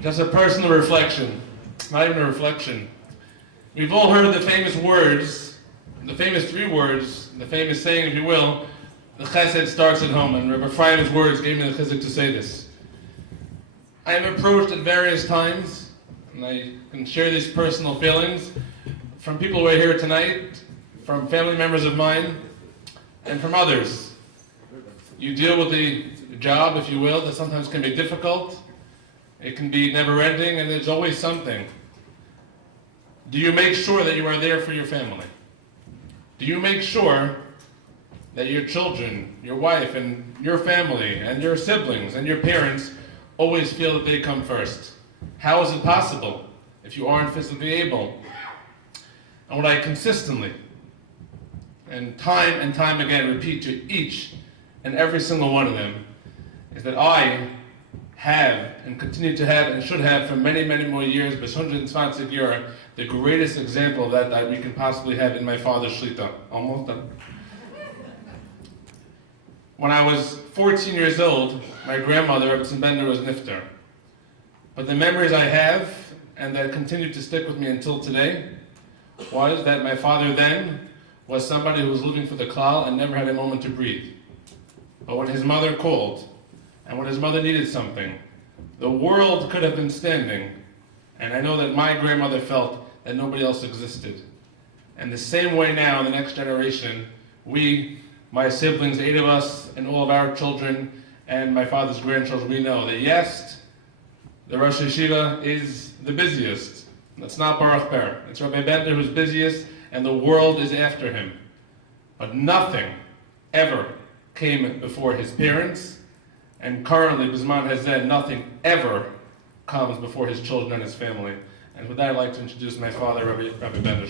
Just a personal reflection, not even a reflection. We've all heard the famous words, the famous 3 words, the famous saying, if you will, the chesed starts at home, and Rabbi Ephraim's words gave me the chizuk to say this. I am approached at various times, and I can share these personal feelings from people who are here tonight, from family members of mine, and from others. You deal with the job, if you will, that sometimes can be difficult. It can be never-ending, and there's always something. Do you make sure that you are there for your family? Do you make sure that your children, your wife, and your family, and your siblings, and your parents always feel that they come first? How is it possible if you aren't physically able? And what I consistently and time again repeat to each and every single one of them is that I have and continue to have and should have for many, many more years, bis 120 years, the greatest example of that we can possibly have in my father's shlita. Almost done. When I was 14 years old, my grandmother, Rabbi Yaakov Bender, was nifter. But the memories I have, and that continue to stick with me until today, was that my father then was somebody who was living for the klal and never had a moment to breathe. But when his mother called, and when his mother needed something, the world could have been standing. And I know that my grandmother felt that nobody else existed. And the same way now, in the next generation, we, my siblings, 8 of us, and all of our children, and my father's grandchildren, we know that yes, the Rosh HaYeshiva is the busiest. That's not Baruch Ber. It's Rabbi Bender who's busiest, and the world is after him. But nothing ever came before his parents, and currently, Bisman has said, nothing ever comes before his children and his family. And with that, I'd like to introduce my father, Rabbi Bender.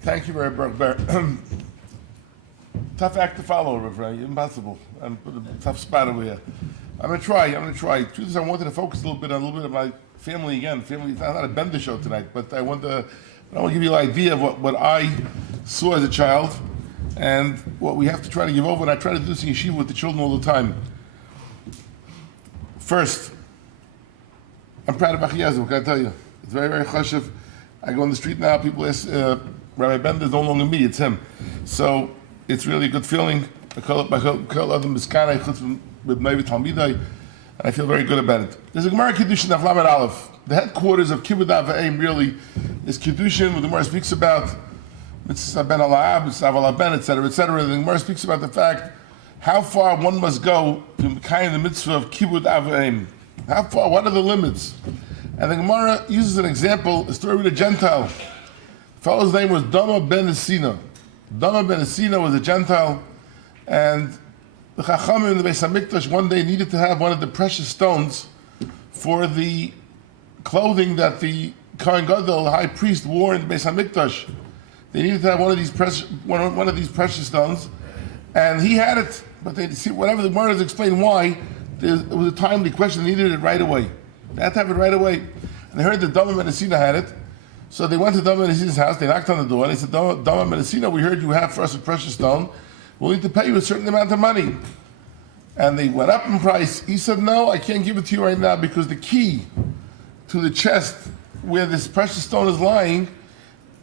Thank you very much. Tough act to follow, Rabbi. Impossible. I'm put a tough spot over here. I'm gonna try. Truth is, I wanted to focus a little bit of my family again. Family. It's not a Bender show tonight, but I want to give you an idea of what I saw as a child and what we have to try to give over. And I try to do this in yeshiva with the children all the time. First, I'm proud of Achiezer. What can I tell you? It's very, very chashuv. I go on the street now. People ask, Rabbi Bender is no longer me. It's him. So it's really a good feeling. And I feel very good about it. There's a Gemara Kiddushin of Lamed Aleph. The headquarters of Kibbud Av V'Em really is Kiddushin, where the Gemara speaks about Mitzvah Ben Ala'ab, Mitzvah Ala'ab Ben, etc., etc. The Gemara speaks about the fact how far one must go to kind of the mitzvah of Kibbud Av V'Em. How far? What are the limits? And the Gemara uses an example, a story with a Gentile. The fellow's name was Dama ben Esina. Dama ben Esina was a Gentile, and the Chachamim in the Beis HaMikdash one day needed to have one of the precious stones for the clothing that the Kohen Gadol, the high priest, wore in the Beis HaMikdash. They needed to have one of these precious stones, and he had it. But they see whatever the Gemara explained why. It was a timely question. They needed it right away. They had to have it right away. And they heard that Dama ben Esina had it, so they went to Dama ben Esina's house. They knocked on the door and they said, Dama ben Esina, we heard you have for us a precious stone. We'll need to pay you a certain amount of money. And they went up in price. He said, no, I can't give it to you right now because the key to the chest where this precious stone is lying,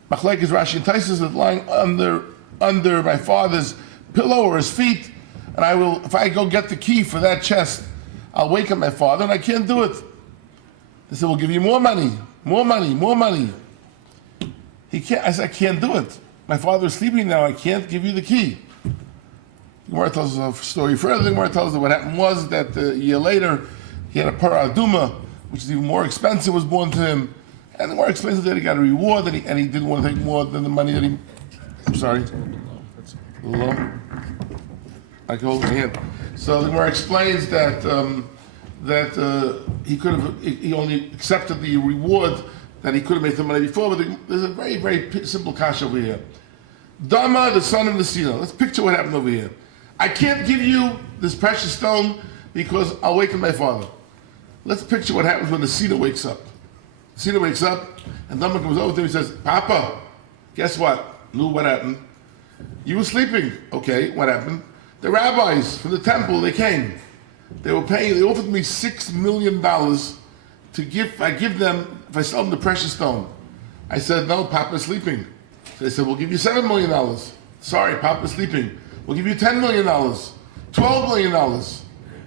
Machlekes Rashi and Taisus, is lying under my father's pillow or his feet, and I will, if I go get the key for that chest, I'll wake up my father, and I can't do it. They said, we'll give you more money. He can't. I said, I can't do it. My father is sleeping now. I can't give you the key. The Gemara tells us a story further. The Gemara tells us what happened was that a year later, he had a para aduma, which is even more expensive, was born to him. And the Gemara explains that he got a reward, and he didn't want to take more than the money that he... I'm sorry. That's a little low. I can hold my hand. So the Gemara explains that he only accepted the reward that he could have made some money before, but there's a very, very simple kasha over here. Dama, the son of Nesina. Let's picture what happened over here. I can't give you this precious stone because I'll wake up my father. Let's picture what happens when the Nesina wakes up. Nesina wakes up, and Dama comes over to him and says, Papa, guess what? What happened? You were sleeping. Okay, what happened? The rabbis from the temple, they came. They offered me $6 million I give them, if I sell them the precious stone. I said, no, Papa's sleeping. So they said, we'll give you $7 million. Sorry, Papa's sleeping. We'll give you $10 million, $12 million.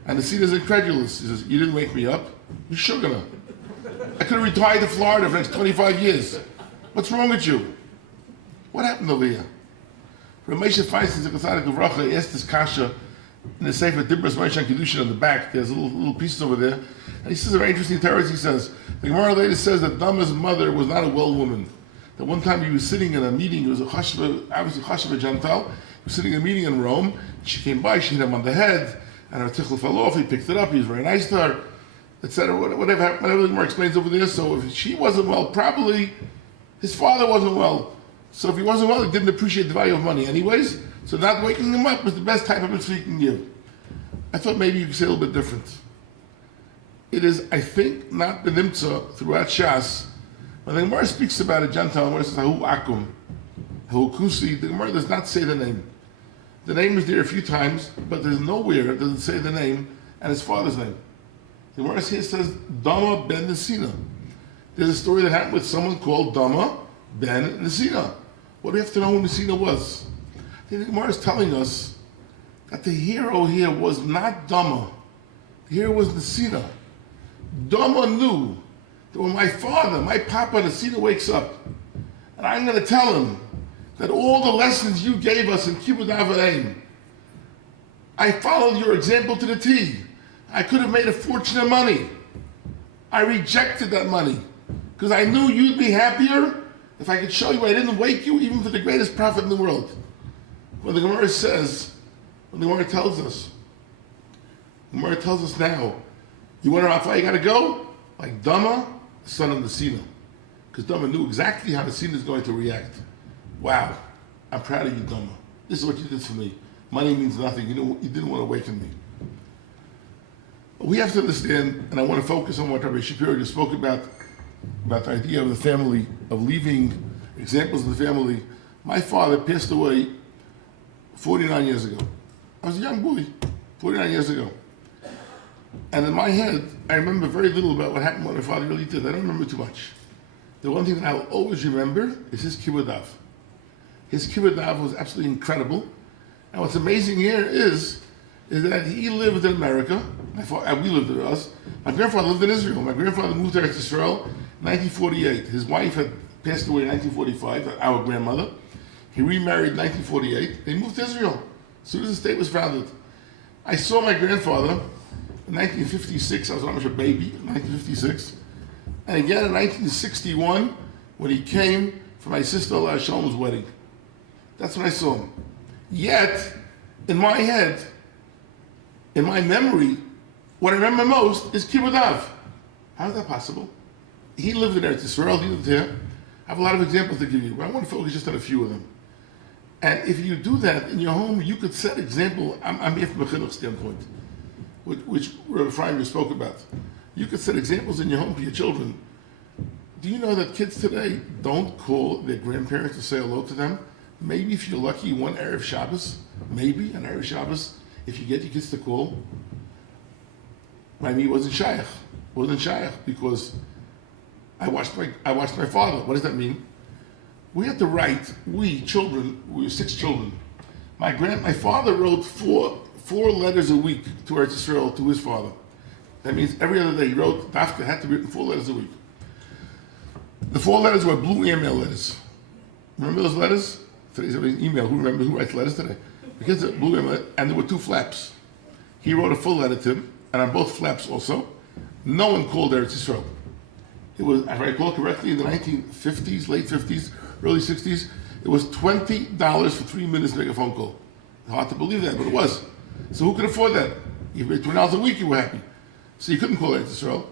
And the seed is incredulous. He says, you didn't wake me up? You're sure gonna. I could have retired to Florida for the next 25 years. What's wrong with you? What happened to Leah? Ramesha Feinstein, Zikasadik of Racha, asked this kasha in the Sefer Dibras Moshe Kiddushin on the back. There's a little pieces over there. And he says a very interesting teretz. He says, the Gemara later says that Dama's mother was not a well woman. That one time he was sitting in a meeting, it was obviously Chashiva Jantal, he was sitting in a meeting in Rome, she came by, she hit him on the head, and her tichel fell off, he picked it up, he was very nice to her, etc. Whatever the Gemara explains over there. So if she wasn't well, probably his father wasn't well. So if he wasn't well, he didn't appreciate the value of money anyways. So not waking him up was the best type of mitzvah you can give. I thought maybe you could say a little bit different. It is, I think, not the nimtza throughout Shas. When the Gemara speaks about a Gentile, the Gemara says, Hahu Akum, Hahu Kusi, the Gemara does not say the name. The name is there a few times, but there's nowhere it doesn't say the name and his father's name. The Gemara here says, Dama ben Nesina. There's a story that happened with someone called Dama ben Nesina. What do we have to know who Nesina was? The Gemara is telling us that the hero here was not Dama. The hero was Nesina. Dama knew that when my father, my Papa Nesina wakes up, and I'm going to tell him that all the lessons you gave us in Kibbud Av V'Em, I followed your example to the T. I could have made a fortune of money. I rejected that money because I knew you'd be happier if I could show you I didn't wake you even for the greatest prophet in the world. When the Gemara says, when the Gemara tells us now, you wonder how far you got to go? Like Dama, the son of Nesina. Because Dama knew exactly how Nesina is going to react. Wow, I'm proud of you, Dama. This is what you did for me. Money means nothing. You didn't want to awaken me. We have to understand, and I want to focus on what Rabbi Shapiro just spoke about the idea of the family, of leaving examples of the family. My father passed away 49 years ago. I was a young boy, 49 years ago. And in my head, I remember very little about what happened, what my father really did. I don't remember too much. The one thing that I'll always remember is his Kibbud Av. His Kibbud Av was absolutely incredible. And what's amazing here is that he lived in America. We lived in us. My grandfather lived in Israel. My grandfather moved to Israel in 1948. His wife had passed away in 1945, our grandmother. He remarried in 1948. They moved to Israel as soon as the state was founded. I saw my grandfather in 1956. I was almost a baby in 1956. And again in 1961 when he came for my sister Ella Shalom's wedding. That's when I saw him. Yet, in my head, in my memory, what I remember most is Kibbud Av. How is that possible? He lived in Eretz Yisrael, he lived here. I have a lot of examples to give you, but I want to focus just on a few of them. And if you do that in your home, you could set example. I'm here from a chinuch standpoint, which Rabbi Ephraim just spoke about. You could set examples in your home for your children. Do you know that kids today don't call their grandparents to say hello to them? Maybe if you're lucky, one Erev Shabbos, maybe an Erev Shabbos, if you get your kids to call. Maybe it wasn't shaykh. It wasn't shaykh because I watched my father. What does that mean? We had to write, we were 6 children. My father wrote four letters a week to Eretz Yisrael to his father. That means every other day he wrote, Dafka had to be written 4 letters a week. The 4 letters were blue email letters. Remember those letters? Today's email. Who writes letters today? Because the blue email, and there were 2 flaps. He wrote a full letter to him, and on both flaps also. No one called Eretz Yisrael. It was, if I recall correctly, in the 1950s, late 50s, early 60s, it was $20 for 3 minutes to make a phone call. Hard to believe that, but it was. So who could afford that? You paid $20 a week, you were happy. So you couldn't call Eretz Yisrael.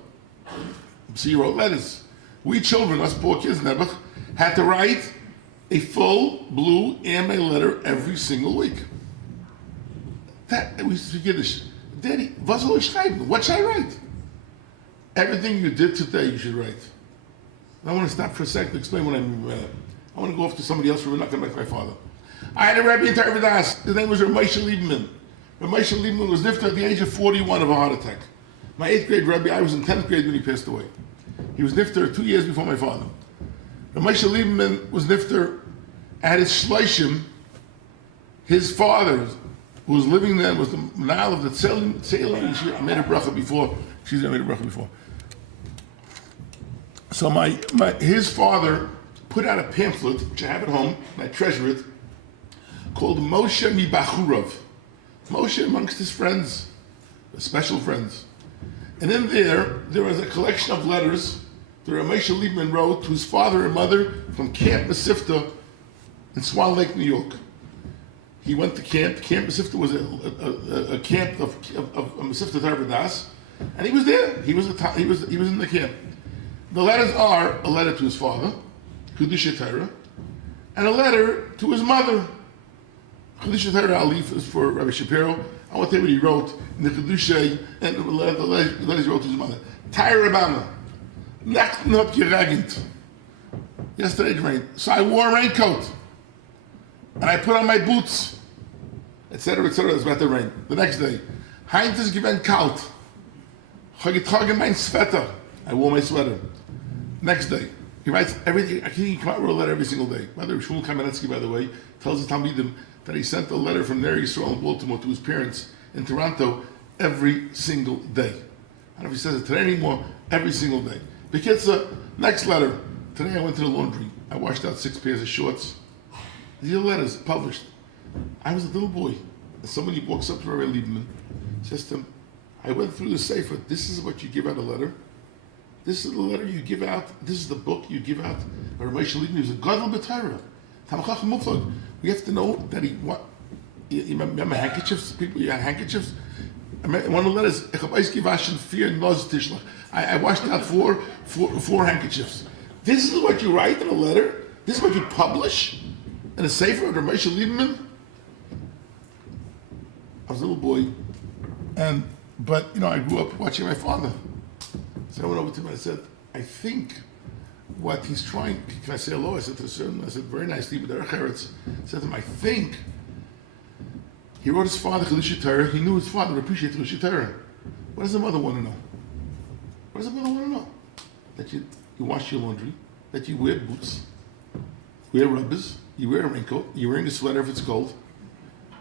So you wrote letters. We children, us poor kids, Nebuch, had to write a full blue email letter every single week. That, we speak Yiddish. Daddy, was soll ich schreiben? What should I write? Everything you did today, you should write. And I want to stop for a second to explain what I mean by that. I want to go off to somebody else, we're not going to make my father. I had a Rebbe in Torah. His name was Moshe Lieberman. Moshe Liebman was nifter at the age of 41 of a heart attack. My 8th grade Rebbe, I was in 10th grade when he passed away. He was nifter 2 years before my father. Moshe Liebman was nifter at his shloshim. His father, who was living then, was the manal of the Tzelem Yeshiva. I made a bracha before. She's made a bracha before. So his father put out a pamphlet, which I have at home, and I treasure it, called Moshe Mibachurov. Moshe amongst his friends, special friends. And in there was a collection of letters that Moshe Liebman wrote to his father and mother from Camp Mesivta in Swan Lake, New York. He went to camp. Camp Mesivta was a camp of Mesivta Tarvadas, and he was there. He was in the camp. The letters are a letter to his father, Chidusha Torah, and a letter to his mother. Chidusha Torah Alif is for Rabbi Shapiro. I want to tell you what he wrote in the Chidusha, and the letters he wrote to his mother. Tyre Obama, Nacht not geragend. Yesterday it rained, so I wore a raincoat, and I put on my boots, etc., etc. It was about to rain. The next day, Heinz is given kalt. Chagitragen mein Sweater. I wore my sweater. Next day, he writes everything. I think he wrote a letter every single day. Mother Shmuel Kamenetsky, by the way, tells the Talmidim that he sent a letter from Ner Yisrael in Baltimore to his parents in Toronto every single day. I don't know if he says it today anymore. Every single day. Because next letter. Today I went to the laundry. I washed out 6 pairs of shorts. These are letters published. I was a little boy, and somebody walks up to Rabbi Liebman, says to him, I went through the sefer. This is what you give out a letter. This is the letter you give out. This is the book you give out. Rabbi Liebman was a gadol b'Torah. Tamachach muflag. We have to know that he what. You remember handkerchiefs? People, you had handkerchiefs. One of the letters, I washed out four handkerchiefs. This is what you write in a letter. This is what you publish in a sefer of Rabbi Liebman. I was a little boy, but I grew up watching my father. So I went over to him and I said, I think what he's trying, can I say hello? I said to the servant, I said, very nicely, but Darchei. I said to him, I think he wrote his father Chidusha Torah. He knew his father appreciated Chidusha Torah. What does the mother want to know? What does the mother want to know? That you wash your laundry, that you wear boots, wear rubbers, you wear a raincoat, you're wearing a sweater if it's cold.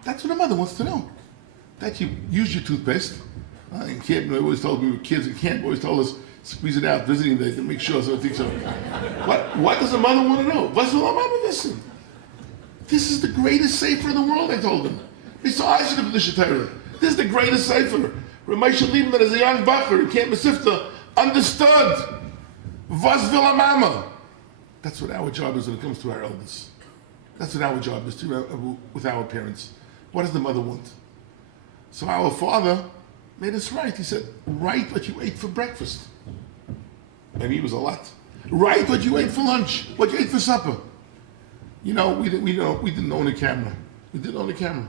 That's what a mother wants to know. That you use your toothpaste. In camp, they always told me we were kids in camp, always told us, squeeze it out, visiting day to make sure, so I think so. What does a mother want to know? What's the mama listen? This is the greatest sefer in the world, I told him. Besides the Chidusha Torah. This is the greatest sefer. Moshe Liebman, as a young bacher in Camp Mesivta, understood. Was will a mama? That's what our job is when it comes to our elders. That's what our job is with our parents. What does the mother want? So our father made us write. He said, write what you ate for breakfast. Maybe it was a lot. Write what you ate for lunch, what you ate for supper. We didn't own a camera. We didn't own a camera.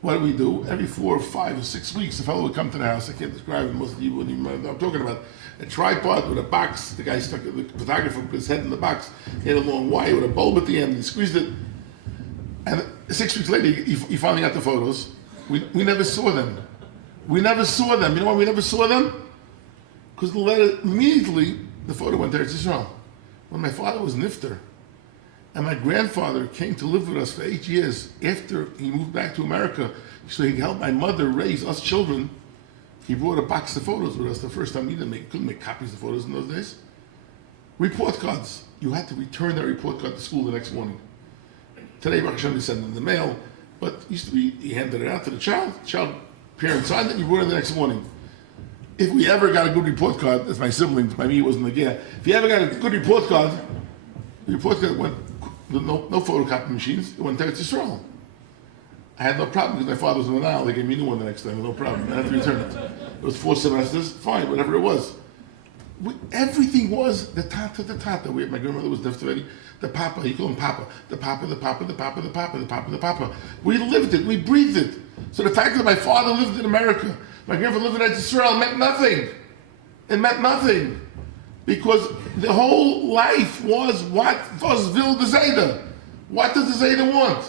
What did we do? Every 4 or 5 or 6 weeks, a fellow would come to the house. I can't describe it. Most of you wouldn't even know what I'm talking about. A tripod with a box. The guy stuck the photographer put his head in the box. He had a long wire with a bulb at the end. He squeezed it. And 6 weeks later, he finally got the photos. We never saw them. We never saw them. You know why we never saw them? Because the letter, immediately, the photo went to Eretz Yisrael. When my father was nifter, and my grandfather came to live with us for 8 years after he moved back to America, so he could help my mother raise us children. He brought a box of photos with us the first time. Couldn't make copies of photos in those days. Report cards. You had to return that report card to school the next morning. Today, Baruch Hashem, they send them in the mail, but it used to be, he handed it out to the child parent signed it, you brought it the next morning. If we ever got a good report card, that's my siblings, by me it wasn't the gear. If you ever got a good report card, the report card went, with no photocopy machines, it went to Eretz Yisrael. I had no problem because my father was in the Nile, they gave me a new one the next time, no problem. I had to return it. It was 4 semesters, fine, whatever it was. Everything was the tata. My grandmother was Neftaredi, the papa, he called him papa. The papa. We lived it, we breathed it. So the fact that my father lived in America, my grandfather lived in Israel meant nothing. It meant nothing. Because the whole life was what was will the Zayda. What does the Zayda want?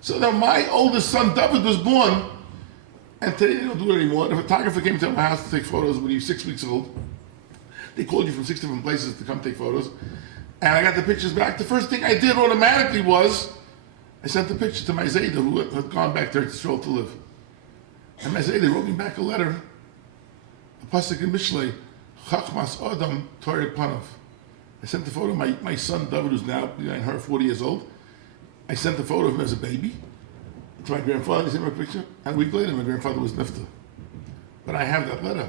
So then my oldest son, David, was born, and today they don't do it anymore. The photographer came to my house to take photos when he was 6 weeks old. They called you from 6 different places to come take photos. And I got the pictures back. The first thing I did automatically was, I sent the picture to my Zayda, who had gone back to Israel to live. And my Zayda wrote me back a letter, a pasuk in Mishlei, Chachmas Adam Torah Panav. I sent the photo of my son David, who's now behind her 40 years old. I sent the photo of him as a baby to my grandfather. He sent me a picture. And a week later, my grandfather was nifta. But I have that letter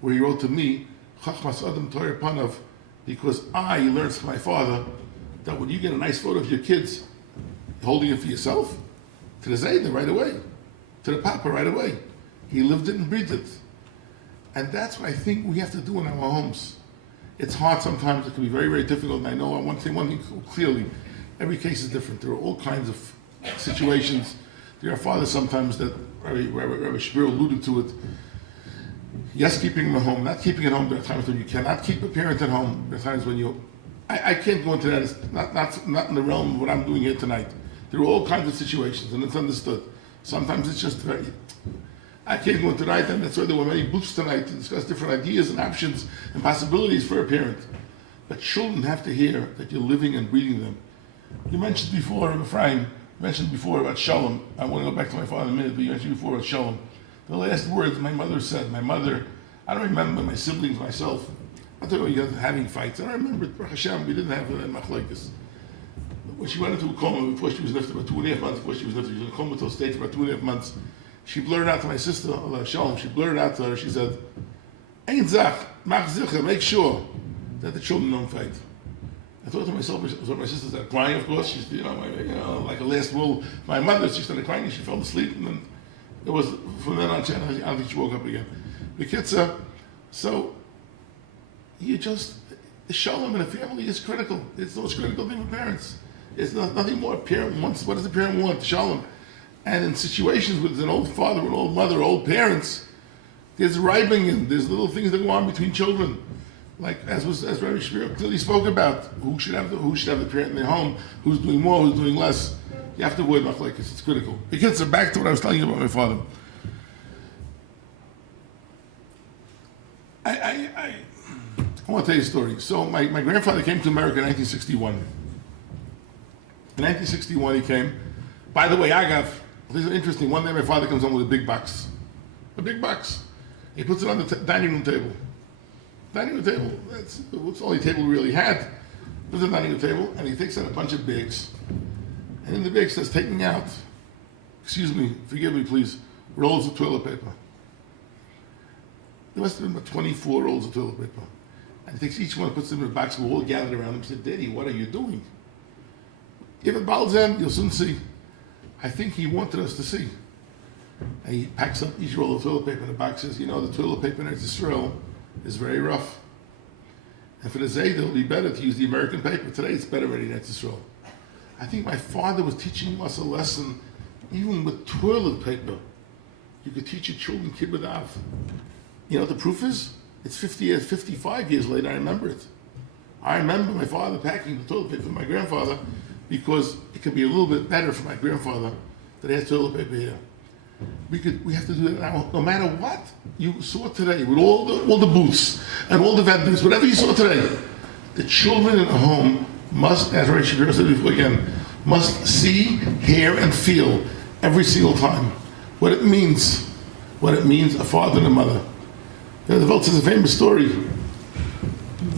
where he wrote to me, Chachmas Adam Torah Panav, because I learned from my father that when you get a nice photo of your kids, holding it for yourself, to the Zayda right away, to the Papa right away. He lived it and breathed it. And that's what I think we have to do in our homes. It's hard sometimes, it can be very, very difficult, and I know I want to say one thing clearly, every case is different. There are all kinds of situations. There are fathers sometimes that, Rabbi Shapiro alluded to it, yes, keeping them at home, not keeping it home. There are times when you cannot keep a parent at home. There are times when you, I can't go into that, it's not in the realm of what I'm doing here tonight. There are all kinds of situations, and it's understood. Sometimes it's just very, I can't go into tonight, and that's why there were many booths tonight to discuss different ideas and options and possibilities for a parent. But children have to hear that you're living and breathing them. You mentioned before, Ephraim, mentioned before about Shalom. I want to go back to my father in a minute, but you mentioned before about Shalom. The last words my mother said, I don't remember my siblings, myself. I thought we were having fights. I don't remember, Baruch Hashem, we didn't have machlekes. When she went into a coma before she was lifted, about 2.5 months before she was lifted, she was in a comatose state for about 2.5 months. She blurted out to my sister, Shalom, she blurted out to her, she said, Ein Zach, mach zicher, make sure that the children don't fight. I thought to myself, my sister started crying, of course, she's, like a last will. My mother, she started crying, she fell asleep, and then it was, from then on, I don't think she woke up again. The kids, so, the Shalom in a family is critical. It's the most critical thing for parents. It's nothing more. A parent wants, what does a parent want? Shalom. And in situations with an old father, an old mother, old parents, there's ribing and there's little things that go on between children. Like as Rabbi Shapiro clearly spoke about, who should have the parent in their home, who's doing more, who's doing less. You have to avoid machlekes. It's critical. Because back to what I was telling you about my father. I want to tell you a story. So my grandfather came to America in 1961. In 1961 he came. By the way, this is interesting. One day my father comes home with a big box. A big box. He puts it on the dining room table. Dining room table, that's the only table we really had. Puts it on the dining room table, and he takes out a bunch of bags. And in the bag says, taking out, excuse me, forgive me please, rolls of toilet paper. There must have been about 24 rolls of toilet paper. And he takes each one, puts them in a box, we're all gathered around him and said, Daddy, what are you doing? Give it Balzan, you'll soon see. I think he wanted us to see. And he packs up each roll of toilet paper in the box, says, the toilet paper in Israel is very rough. And for the Zayda, it'll be better to use the American paper. Today it's better already in Israel. I think my father was teaching us a lesson, even with toilet paper. You could teach your children Kibbud Av. You know what the proof is? It's 55 years later, I remember it. I remember my father packing the toilet paper for my grandfather because it could be a little bit better for my grandfather that he has toilet paper here. We have to do it now, no matter what you saw today, with all the booths and all the vendors, whatever you saw today, the children in the home must, as Rabbi Shapiro said before again, must see, hear, and feel every single time what it means a father and a mother. The Welt says a famous story.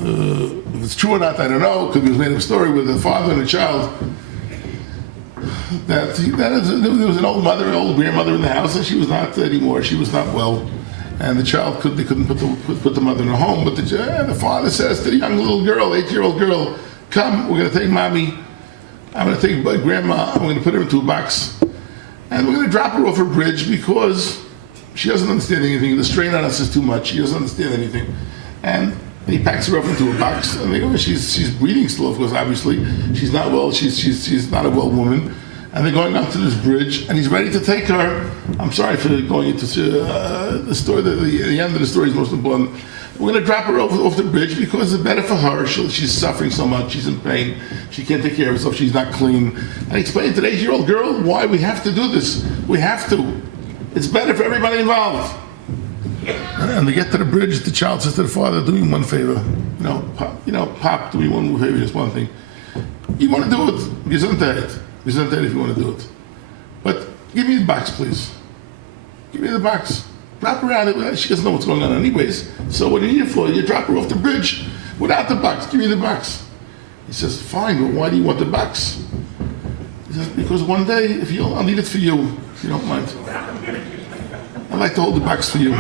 If it's true or not, I don't know, because it was made up a story with a father and a child. There was an old grandmother in the house, and she was not anymore. She was not well, and the child couldn't put the mother in a home. But the father says to the young little girl, 8-year-old girl, "Come, we're going to take mommy. I'm going to take grandma. I'm going to put her into a box, and we're going to drop her off a bridge because she doesn't understand anything. The strain on us is too much. She doesn't understand anything." And he packs her up into a box, and she's breathing still, of course. Obviously, she's not well. She's not a well woman. And they're going up to this bridge, and he's ready to take her. I'm sorry for going into the story. The end of the story is most important. We're going to drop her off the bridge because it's better for her. She's suffering so much. She's in pain. She can't take care of herself. She's not clean. And I explained to the 8-year-old girl why we have to do this. We have to. It's better for everybody involved. And they get to the bridge, the child says to the father, do me one favor. Pop, do me one favor, just one thing. You want to do it? Gesundheit if you want to do it. But give me the box, please. Give me the box. Drop her out. She doesn't know what's going on anyways. So what do you need it for? You drop her off the bridge without the box. Give me the box. He says, fine, but why do you want the box? He says, because one day, I'll need it for you, if you don't mind. I'd like to hold the box for you.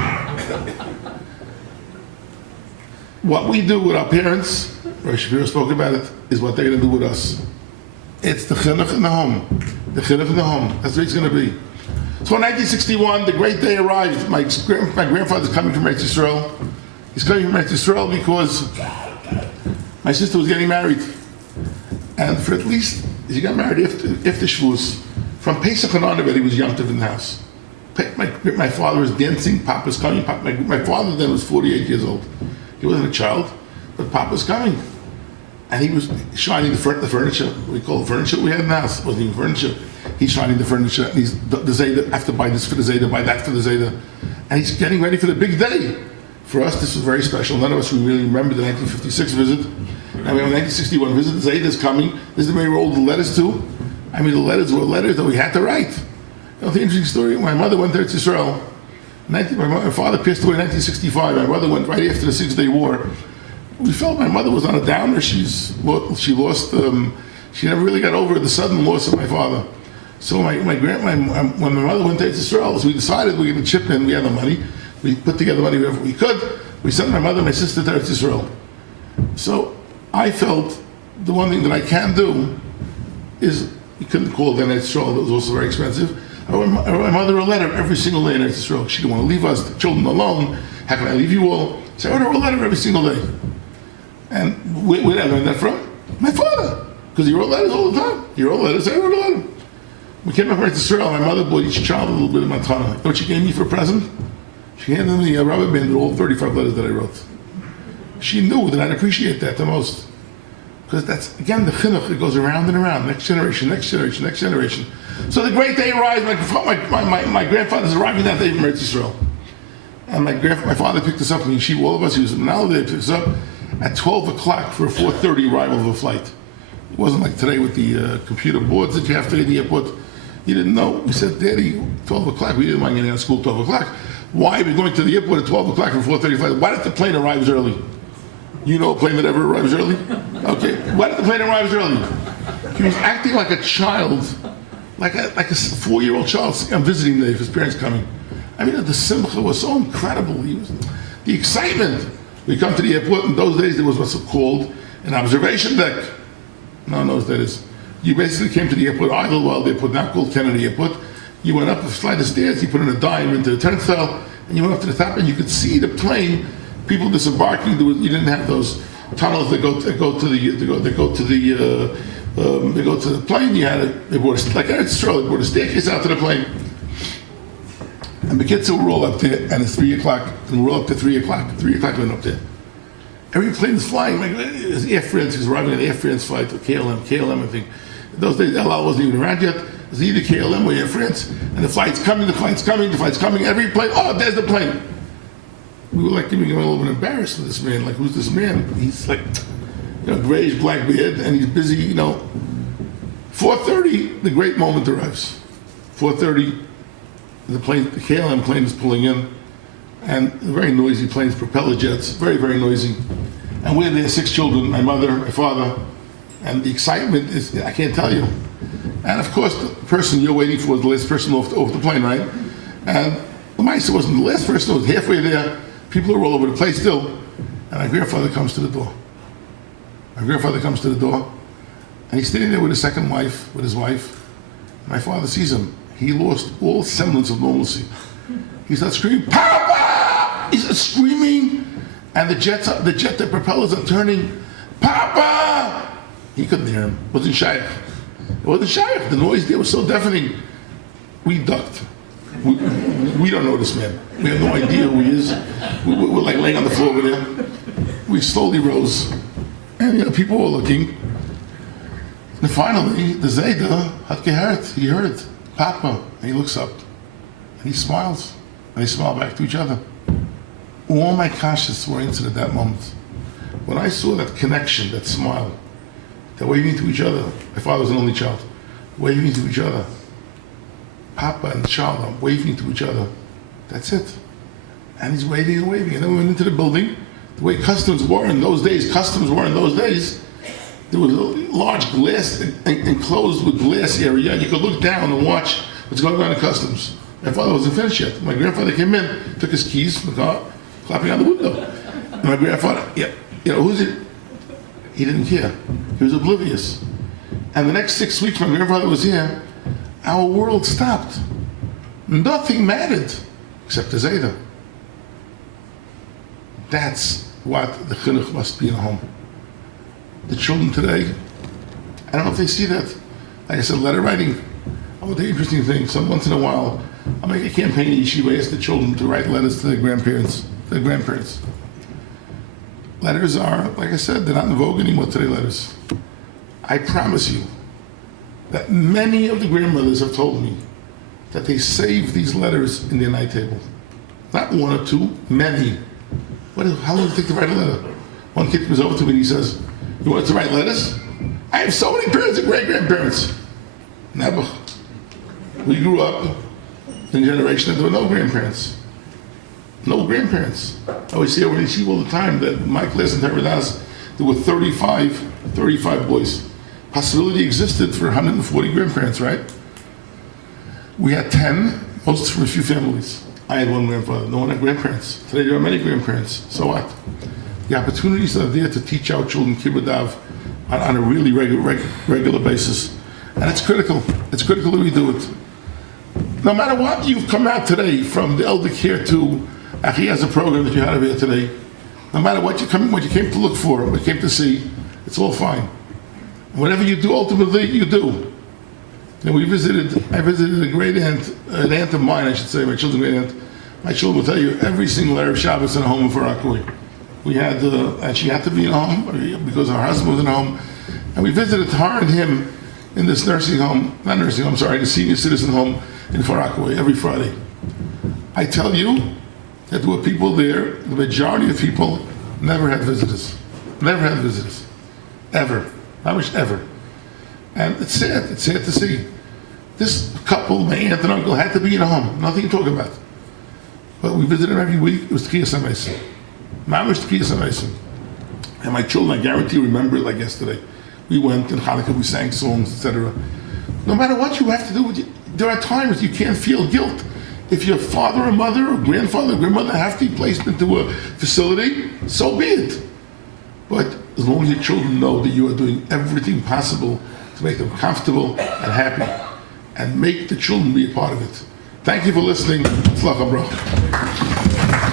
What we do with our parents, Rabbi Shapiro spoke about it, is what they're going to do with us. It's the chinuch in the home. The chinuch in the home. That's what it's going to be. So in 1961, the great day arrived. My grandfather's coming from Eretz Yisrael. He's coming from Eretz Yisrael because my sister was getting married. And for at least, he got married after Shavuos. From Pesach and on already was Yom Tov in the house. My father was dancing, Papa's coming. My father then was 48 years old. He wasn't a child, but Papa's coming. And he was shining the furniture. We call it furniture we had in the house. It wasn't even furniture. He's shining the furniture. And he's the Zayda, I have to buy this for the Zayda, buy that for the Zayda. And he's getting ready for the big day. For us, this was very special. None of us really remember the 1956 visit. And we have a 1961 visit. The Zayda is coming. This is where we wrote the letters to. I mean, the letters were letters that we had to write. The interesting story, my mother went to Israel. My father passed away in 1965. My mother went right after the 6-Day War. We felt my mother was on a downer. She lost, she never really got over the sudden loss of my father. So when my mother went to Israel, so we decided we were going to chip in. We had the money. We put together money wherever we could. We sent my mother and my sister to Israel. So I felt the one thing that I can do is, you couldn't call it Israel, it was also very expensive. I wrote my mother a letter every single day in Israel. She didn't want to leave us, the children alone. How can I leave you all? So I wrote her a letter every single day. And where did I learn that from? My father. Because he wrote letters all the time. He wrote letters, I wrote a letter. We came back to Israel. My mother bought each child a little bit of matana. You know what she gave me for a present? She handed me a rubber band with all 35 letters that I wrote. She knew that I'd appreciate that the most. Because that's, again, the chinuch, it goes around and around. Next generation, next generation, next generation. So the great day arrives. My grandfather's arriving that day from Eretz Yisrael. And my father picked us up from Yeshiva, all of us. He was in Malay, they picked us up at 12 o'clock for a 4:30 arrival of a flight. It wasn't like today with the computer boards that you have to in the airport. He didn't know. We said, Daddy, 12 o'clock. We didn't mind getting out of school at 12 o'clock. Why are we going to the airport at 12 o'clock for 4:30 flight? Why did the plane arrive early? You know a plane that ever arrives early? Okay. Why did the plane arrive early? He was acting like a child, like a 4-year-old child on visiting day if his parents coming. I mean, the simcha was so incredible. The excitement. We come to the airport. In those days, there was what's called an observation deck. No one knows what that is. You basically came to the airport, Idlewild Airport, now called Kennedy Airport. You went up a flight of stairs, you put in a dime into the turnstile, and you went up to the top, and you could see the plane. People disembarking. You didn't have those tunnels that go to the plane. They brought a staircase out to the plane. And the kids will roll up there, and it's 3 o'clock, and we'll roll up to 3 o'clock. 3 o'clock went up there. Every plane is flying. Like Air France, he's arriving at Air France flight, or KLM, I think. In those days, El Al wasn't even around yet. It was either KLM or Air France, and the flight's coming. Every plane, oh, there's the plane. We were like giving him a little bit embarrassed with this man. Like, who's this man? He's like, grayish black beard, and he's busy, 4:30, the great moment arrives. 4:30, the KLM plane is pulling in, and very noisy planes, propeller jets, very, very noisy. And we're there, 6 children, my mother, my father, and the excitement is, I can't tell you. And of course, the person you're waiting for is the last person off the plane, right? And the mice wasn't the last person, it was halfway there. People are all over the place still. And my grandfather comes to the door. And he's standing there with his second wife, with his wife. My father sees him. He lost all semblance of normalcy. He starts screaming, Papa! He starts screaming. And the propellers are turning, Papa! He couldn't hear him. It wasn't shaykh. The noise there was so deafening. We ducked. We don't know this man. We have no idea who he is. We're like laying on the floor over there. We slowly rose, and people were looking. And finally, the Zayda had gehört. He heard Papa, and he looks up, and he smiles, and they smile back to each other. All my kashas were answered at that moment. When I saw that connection, that smile, they're waving to each other. My father was an only child, waving to each other. Papa and the child are waving to each other. That's it. And he's waving and waving. And then we went into the building. The way customs were in those days, there was a large glass, enclosed with glass area. You could look down and watch what's going on in customs. My father wasn't finished yet. My grandfather came in, took his keys from the car, clapping on the window. And my grandfather, who's it? He didn't care. He was oblivious. And the next 6 weeks my grandfather was here, our world stopped. Nothing mattered except the Zayda. That's what the chinuch must be in a home. The children today, I don't know if they see that. Like I said, letter writing. Oh, the interesting thing, once in a while, I'll make a campaign in Yeshiva, ask the children to write letters to their grandparents. Letters are, like I said, they're not in vogue anymore today, letters. I promise you that many of the grandmothers have told me that they save these letters in their night table. Not one or two, many. How long does it take to write a letter? One kid comes over to me and he says, "You want to write letters? I have so many parents and great-grandparents." Never. We grew up in a generation that there were no grandparents. No grandparents. I always say over in Yeshiva all the time that in my class in Teredas, there were 35 boys. Possibility existed for 140 grandparents, right? We had 10, most from a few families. I had one grandfather, no one had grandparents. Today there are many grandparents, so what? The opportunities are there to teach our children Kibbud Av on a really regular basis. And it's critical. It's critical that we do it. No matter what you've come out today, from the Eldercare to Achiezer program that you had over here today, no matter what you came to look for, what you came to see, it's all fine. Whatever you do, ultimately, you do. And I visited a great aunt, an aunt of mine, I should say, my children's great aunt. My children will tell you every single Erev Shabbos in a home in Far Rockaway. We had, and she had to be in a home because her husband was in a home. And we visited her and him in this the senior citizen home in Far Rockaway every Friday. I tell you that there were people there, the majority of people never had visitors. Never had visitors. Ever. Not much ever. And it's sad to see. This couple, my aunt and uncle, had to be in a home. Nothing to talk about. But we visited every week. It was Tkiyas HaMesim. Mamish Tkiyas HaMesim. And my children, I guarantee, remember it like yesterday. We went in Hanukkah, we sang songs, etc. No matter what you have to do, there are times you can't feel guilt. If your father or mother or grandfather or grandmother have to be placed into a facility, so be it. But as long as your children know that you are doing everything possible to make them comfortable and happy, and make the children be a part of it. Thank you for listening. Tzlach Abrach.